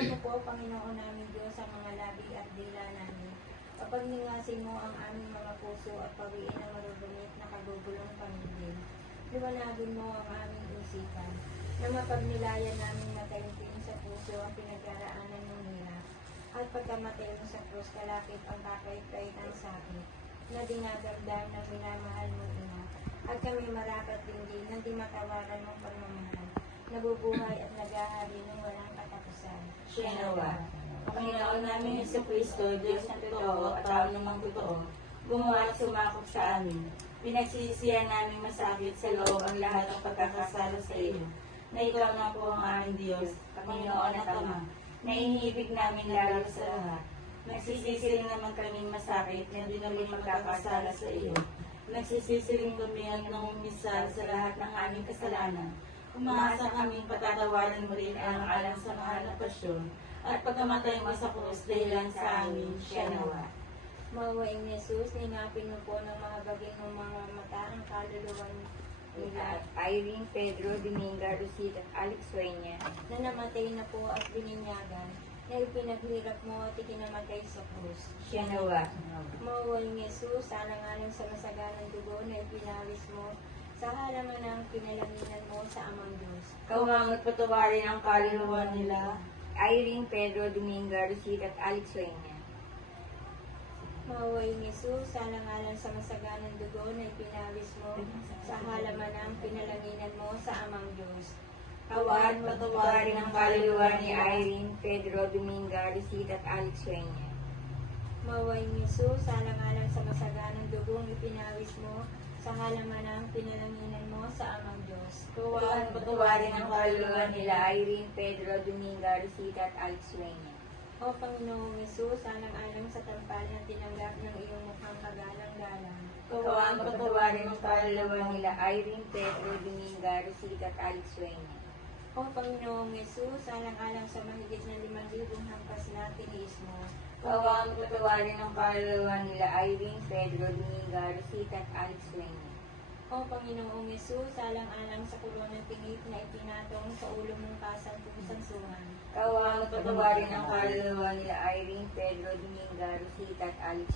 Tingnan mo po, Panginoon namin Diyos, ang mga labi at dila namin. Kapag ningasin mo ang aming mga puso at pawiin ang marurumit na kagugulong pamilya. Liwanagin mo ang aming isipan, na mapagnilayan namin mataimtim sa puso ang pinagdaraanan ng hirap. At pagkamatay mo sa krus, kalakip ang kakait-kait ang sakit, na dinadagdag ng minamahal mong ina. At kami marapat din na di matawaran mong pagmamahal, nabubuhay at naghahari ng walang katapusan. Siya nawa. Panginoon namin sa Kristo, Diyos na totoo at tao namang totoo, gumawa at sumakop sa amin. Pinagsisisihan namin masakit sa loob ang lahat ng pagkakasala sa iyo, na ikaw na po ang aming Diyos, Panginoon at Ama, na iniibig namin lalo sa lahat. Nagsisisiling naman kaming masakit na di namin magkakasala sa iyo. Nagsisisiling kami at nangumisal sa lahat ng aming kasalanan. Umaasa kaming patatawarin mo rin ang alang sa mahal na pasyon at pagkamatay mo sa krus dahilan sa amin, siya nawa. Mawaing Jesus, linapin mo po ng mga baging ng mga mata ang kaluluwa nila Irene, Pedro, Dominga, Rosita at Alex Sueña, na namatay na po at bininyagan, na ipinaghirap mo at ikinamatay sa krus. siya nawa. Mawaing Jesus, alang-alang sa masaganang dugo na ipinawis mo, sa halaman ng pinalanginan mo sa Amang Diyos. Kawang at patawarin ang kaluluwa nila. Irene, Pedro, Dominga, Rosita at Alex Sueña, Mawaing Jesus, alang-alang sa masaganang dugo na ipinawis mo, sa halaman ng pinalanginan mo sa Amang Diyos. Kawang at patawarin ang kaluluwa ni Irene, Pedro, Dominga, Rosita at Alex Sueña, Mawaing Jesus, alang-alang sa masaganang dugong ipinawis mo, sa halaman ng pinalanginan mo sa Amang Diyos. Kawang at patawarin ang kaluluwa nila. Irene, Pedro, Dominga, Rosita at Alex Sueña, O Panginoong Jesus, alang-alang sa tampal na tinanggap ng iyong mukhang kagalang-galang. Kawang at patawarin ang kaluluwa nila. Irene, Pedro, Dominga, Rosita at Alex Sueña, O Panginoong Jesus, alang-alang sa mahigit na 5,000 hampas na tiniis mo. Kawang at patawarin ang kaluluwa nila. Irene, Pedro, Dominga, Rosita at Alex Sueña, O Panginoong Jesus, alang-alang sa kulunang tingit na ipinatong sa ulo mong kasantusan-suhan. Kawang at patawarin ang kaluluwa nila. Irene, Pedro, Dominga, Rosita at Alex